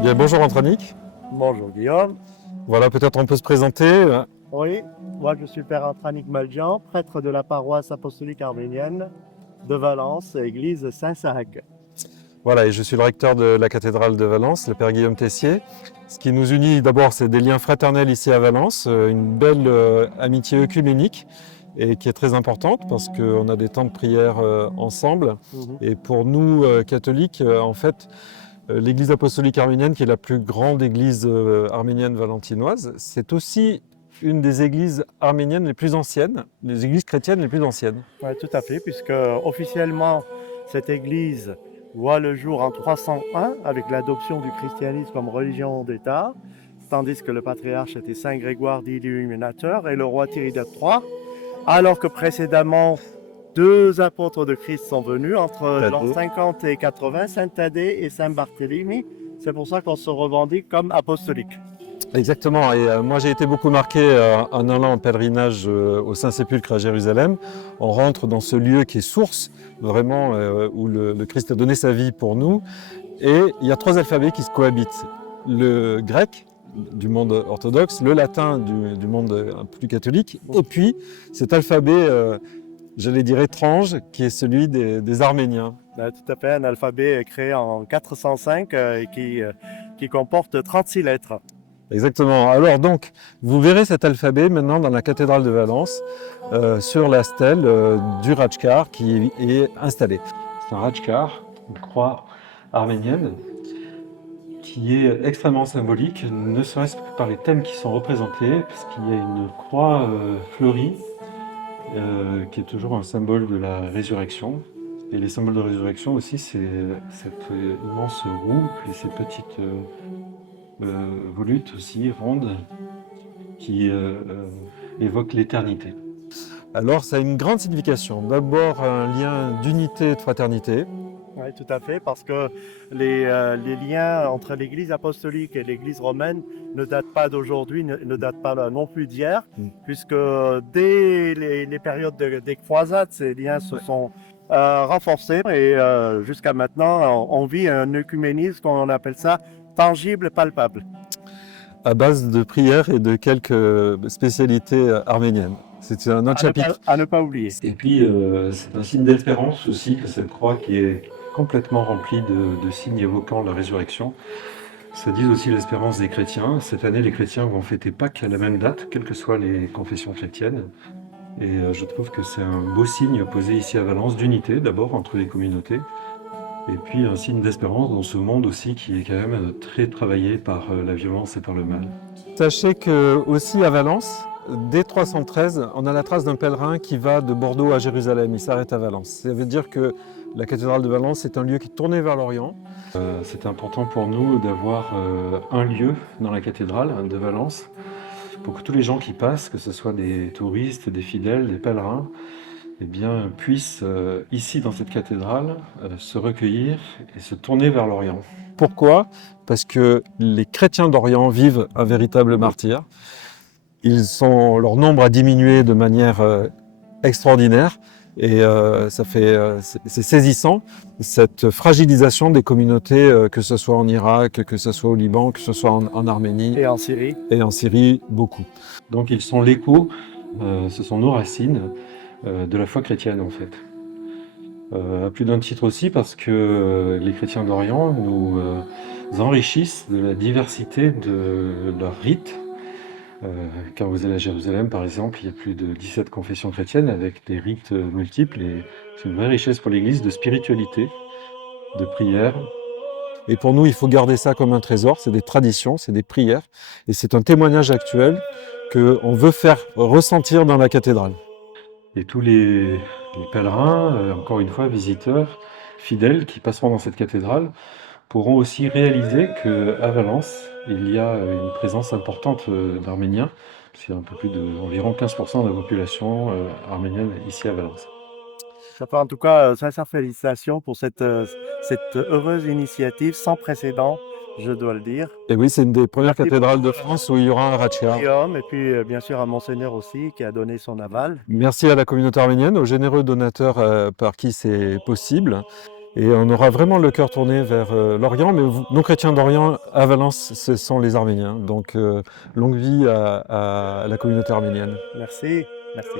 Bien, bonjour Antranik. Bonjour Guillaume. Voilà, peut-être on peut se présenter. Oui, moi je suis Père Antranik Maljan, prêtre de la paroisse apostolique arménienne de Valence, église Saint-Sac. Voilà, et je suis le recteur de la cathédrale de Valence, le Père Guillaume Tessier. Ce qui nous unit d'abord, c'est des liens fraternels ici à Valence, une belle amitié œcuménique et qui est très importante parce qu'on a des temps de prière ensemble. Mhm. Et pour nous, catholiques, en fait, l'église apostolique arménienne, qui est la plus grande église arménienne valentinoise, c'est aussi une des églises arméniennes les plus anciennes, les églises chrétiennes les plus anciennes. Ouais, tout à fait, puisque officiellement cette église voit le jour en 301 avec l'adoption du christianisme comme religion d'État, tandis que le patriarche était Saint Grégoire d'Illuminateur et le roi Thierry III, alors que précédemment deux apôtres de Christ sont venus entre l'an 50 et 80, Saint Thaddée et Saint Barthélemy. C'est pour ça qu'on se revendique comme apostolique. Exactement, et moi j'ai été beaucoup marqué en allant en pèlerinage au Saint-Sépulcre à Jérusalem. On rentre dans ce lieu qui est source, vraiment, où le Christ a donné sa vie pour nous. Et il y a trois alphabets qui se cohabitent. Le grec, du monde orthodoxe, le latin, du monde un peu plus catholique, et puis cet alphabet, j'allais dire étrange, qui est celui des Arméniens. Tout à fait, un alphabet créé en 405 et qui comporte 36 lettres. Exactement. Alors donc, vous verrez cet alphabet maintenant dans la cathédrale de Valence, sur la stèle du Ratchkar qui est installée. C'est un Ratchkar, une croix arménienne, qui est extrêmement symbolique, ne serait-ce que par les thèmes qui sont représentés, puisqu'il y a une croix fleurie, qui est toujours un symbole de la résurrection. Et les symboles de résurrection aussi, c'est cette immense roue et ces petites volutes aussi rondes qui évoquent l'éternité. Alors ça a une grande signification. D'abord un lien d'unité et de fraternité. Oui, tout à fait, parce que les liens entre l'Église apostolique et l'Église romaine ne datent pas d'aujourd'hui, ne datent pas non plus d'hier, puisque dès les périodes des croisades, ces liens se sont renforcés et jusqu'à maintenant, on vit un œcuménisme, on appelle ça tangible, palpable. À base de prières et de quelques spécialités arméniennes. C'est un autre chapitre. À ne pas oublier. Et puis c'est un signe d'espérance aussi que cette croix qui est complètement remplie de signes évoquant la résurrection. Ça dit aussi l'espérance des chrétiens. Cette année, les chrétiens vont fêter Pâques à la même date, quelles que soient les confessions chrétiennes. Et je trouve que c'est un beau signe posé ici à Valence d'unité, d'abord, entre les communautés. Et puis un signe d'espérance dans ce monde aussi qui est quand même très travaillé par la violence et par le mal. Sachez que aussi à Valence, dès 313, on a la trace d'un pèlerin qui va de Bordeaux à Jérusalem. Il s'arrête à Valence. Ça veut dire que la cathédrale de Valence est un lieu qui est tourné vers l'Orient. C'est important pour nous d'avoir un lieu dans la cathédrale de Valence pour que tous les gens qui passent, que ce soit des touristes, des fidèles, des pèlerins, eh bien, puissent ici dans cette cathédrale se recueillir et se tourner vers l'Orient. Pourquoi? Parce que les chrétiens d'Orient vivent un véritable martyre. Leur nombre a diminué de manière extraordinaire et c'est saisissant, cette fragilisation des communautés, que ce soit en Irak, que ce soit au Liban, que ce soit en Arménie. Et en Syrie. Et en Syrie, beaucoup. Donc ils sont l'écho, ce sont nos racines de la foi chrétienne en fait. À plus d'un titre aussi parce que les chrétiens d'Orient nous enrichissent de la diversité de leurs rites. Quand vous allez à Jérusalem, par exemple, il y a plus de 17 confessions chrétiennes avec des rites multiples et c'est une vraie richesse pour l'Église de spiritualité, de prière. Et pour nous, il faut garder ça comme un trésor, c'est des traditions, c'est des prières et c'est un témoignage actuel qu'on veut faire ressentir dans la cathédrale. Et tous les pèlerins, encore une fois, visiteurs, fidèles qui passeront dans cette cathédrale, pourront aussi réaliser qu'à Valence, il y a une présence importante d'Arméniens. C'est un peu plus d'environ 15% de la population arménienne ici à Valence. Ça fait en tout cas sincères félicitations pour cette heureuse initiative sans précédent, je dois le dire. Et oui, c'est une des premières cathédrales de France où il y aura un Ratchkar. Et puis bien sûr à Monseigneur aussi qui a donné son aval. Merci à la communauté arménienne, aux généreux donateurs par qui c'est possible. Et on aura vraiment le cœur tourné vers l'Orient, mais nos chrétiens d'Orient à Valence, ce sont les Arméniens. Donc longue vie à la communauté arménienne. Merci, merci.